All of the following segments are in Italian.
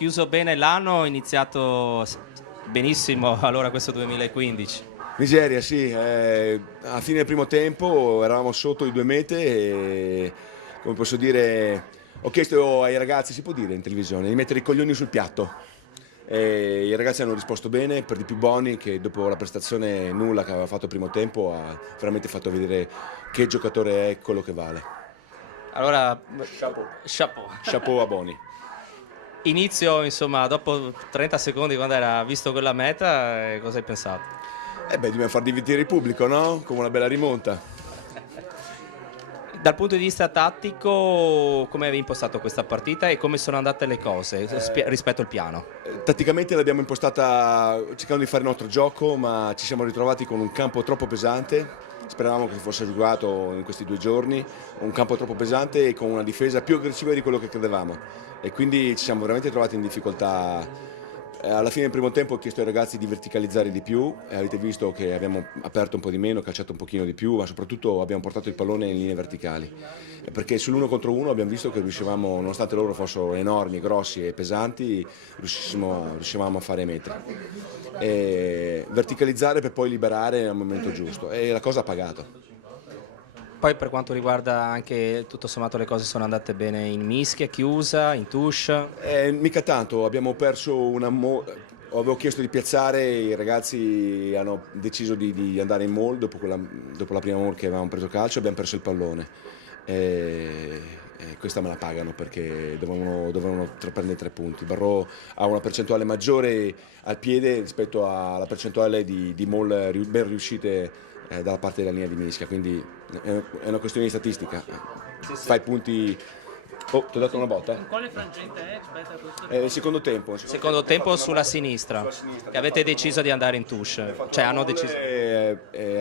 chiuso bene l'anno, iniziato benissimo allora questo 2015. Miseria, sì, alla fine del primo tempo eravamo sotto di 2 mete e, come posso dire, ho chiesto ai ragazzi, si può dire in televisione, di mettere i coglioni sul piatto. E i ragazzi hanno risposto bene, per di più Boni che dopo la prestazione nulla che aveva fatto il primo tempo ha veramente fatto vedere che giocatore è, quello che vale. Allora, Chapeau. chapeau. Chapeau a Boni. Inizio, insomma, dopo 30 secondi quando era visto quella meta, cosa hai pensato? Dobbiamo far divertire il pubblico, no? Come una bella rimonta. Dal punto di vista tattico, come avevi impostato questa partita e come sono andate le cose rispetto al piano? Tatticamente l'abbiamo impostata cercando di fare il nostro gioco, ma ci siamo ritrovati con un campo troppo pesante. Speravamo che fosse giocato in questi 2 giorni, un campo troppo pesante e con una difesa più aggressiva di quello che credevamo. E quindi ci siamo veramente trovati in difficoltà. Alla fine del primo tempo ho chiesto ai ragazzi di verticalizzare di più e avete visto che abbiamo aperto un po' di meno, calciato un pochino di più, ma soprattutto abbiamo portato il pallone in linee verticali. Perché sull'1 contro 1 abbiamo visto che riuscivamo, nonostante loro fossero enormi, grossi e pesanti, riuscivamo a fare metri. E verticalizzare per poi liberare nel momento giusto e la cosa ha pagato. Poi per quanto riguarda anche, tutto sommato le cose sono andate bene in mischia, chiusa, in touche. Mica tanto, abbiamo perso avevo chiesto di piazzare, i ragazzi hanno deciso di andare in mall dopo la prima mall che avevamo preso calcio, abbiamo perso il pallone. E questa me la pagano perché dovevano prendere 3 punti. Barrò ha una percentuale maggiore al piede rispetto alla percentuale di mall ben riuscite dalla parte della linea di mischia, quindi è una questione di statistica. Fai punti. Oh, ti ho dato una botta? In quale frangente è? Aspetta, questo Il secondo tempo. Secondo tempo sulla sinistra, che avete deciso di andare in touche, cioè hanno deciso.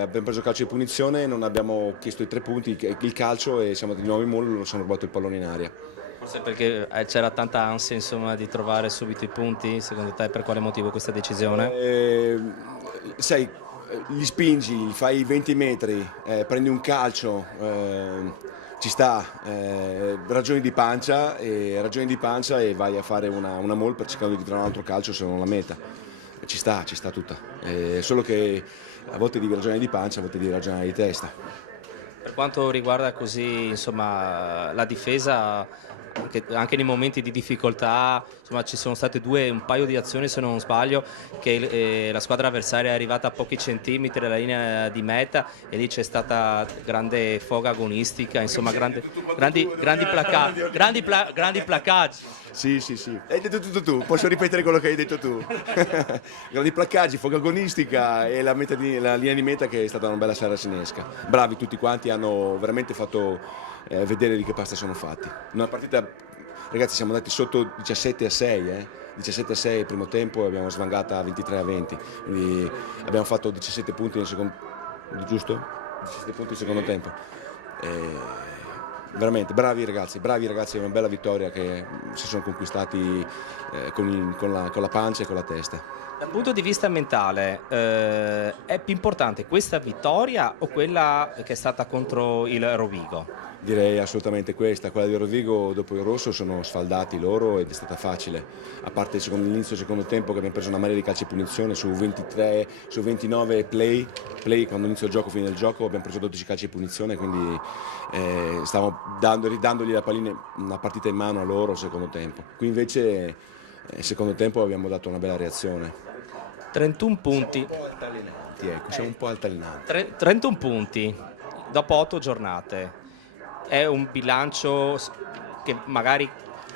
Abbiamo preso calcio di punizione, non abbiamo chiesto i 3 punti, il calcio e siamo di nuovo in mall, ci hanno rubato il pallone in aria. Forse perché c'era tanta ansia, insomma, di trovare subito i punti, secondo te per quale motivo questa decisione? Sai, li spingi, fai 20 metri, prendi un calcio, ci sta, ragioni di pancia e vai a fare una mall per cercare di trovare un altro calcio se non la meta. Ci sta tutta, solo che a volte devi ragionare di pancia, a volte devi ragionare di testa. Per quanto riguarda così, insomma, la difesa, anche nei momenti di difficoltà, insomma, ci sono state un paio di azioni, se non sbaglio, che la squadra avversaria è arrivata a pochi centimetri dalla linea di meta e lì c'è stata grande foga agonistica, insomma, grandi placaggi. Sì, hai detto tutto tu, posso ripetere quello che hai detto tu. Grandi placcaggi, foga agonistica e la linea di meta che è stata una bella saracinesca. Bravi tutti quanti, hanno veramente fatto vedere di che pasta sono fatti. Una partita, ragazzi, siamo andati sotto 17-6, 17-6 il primo tempo e abbiamo svangata 23-20, quindi abbiamo fatto 17 punti nel secondo, giusto? 17 punti nel secondo tempo. Veramente bravi ragazzi, è una bella vittoria che si sono conquistati con la pancia e con la testa. Dal punto di vista mentale, è più importante questa vittoria o quella che è stata contro il Rovigo? Direi assolutamente quella di Rovigo dopo il rosso sono sfaldati loro ed è stata facile, a parte l'inizio del secondo tempo che abbiamo preso una marea di calci e punizione su 29 play, quando inizio il gioco, fine del gioco abbiamo preso 12 calci e punizione, quindi stavamo ridandogli una partita in mano a loro al secondo tempo. Qui invece nel secondo tempo abbiamo dato una bella reazione. 31 punti. Siamo un po' altalenanti. 31 punti dopo 8 giornate. È un bilancio che magari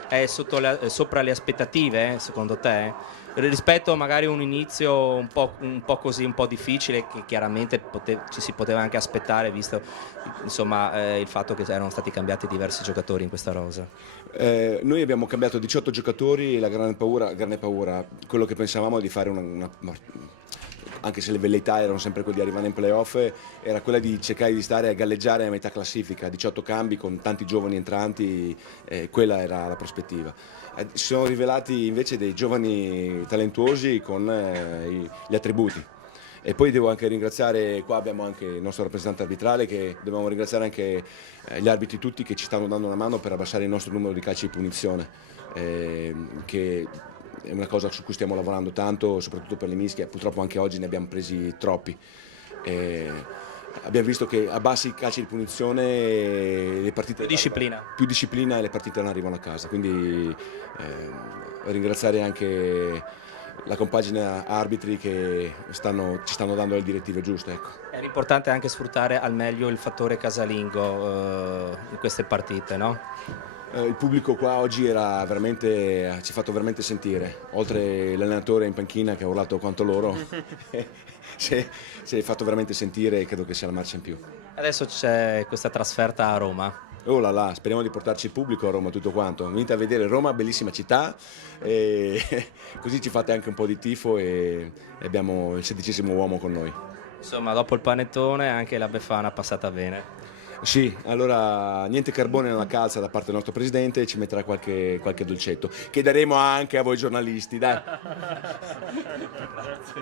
è sopra le aspettative, secondo te? Rispetto magari a un inizio un po' così, un po' difficile, che chiaramente ci si poteva anche aspettare, visto insomma, il fatto che erano stati cambiati diversi giocatori in questa rosa. Noi abbiamo cambiato 18 giocatori e la grande paura, quello che pensavamo di fare anche se le velleità erano sempre quelle di arrivare in playoff, era quella di cercare di stare a galleggiare a metà classifica, 18 cambi con tanti giovani entranti, quella era la prospettiva. Si sono rivelati invece dei giovani talentuosi con gli attributi. E poi devo anche ringraziare, qua abbiamo anche il nostro rappresentante arbitrale, che dobbiamo ringraziare anche gli arbitri tutti che ci stanno dando una mano per abbassare il nostro numero di calci di punizione, che è una cosa su cui stiamo lavorando tanto, soprattutto per le mischie, purtroppo anche oggi ne abbiamo presi troppi. Abbiamo visto che a bassi calci di punizione le partite più disciplina e le partite non arrivano a casa, quindi ringraziare anche la compagine arbitri che ci stanno dando le direttive giuste. Ecco. Era importante anche sfruttare al meglio il fattore casalingo in queste partite, no? Il pubblico qua oggi ci ha fatto veramente sentire, oltre l'allenatore in panchina che ha urlato quanto loro, si è fatto veramente sentire e credo che sia la marcia in più. Adesso c'è questa trasferta a Roma. Oh là là, speriamo di portarci il pubblico a Roma tutto quanto. Venite a vedere Roma, bellissima città, e così ci fate anche un po' di tifo e abbiamo il 16° uomo con noi. Insomma, dopo il panettone anche la Befana passata bene. Sì, allora niente carbone nella calza da parte del nostro presidente, ci metterà qualche dolcetto che daremo anche a voi giornalisti, dai.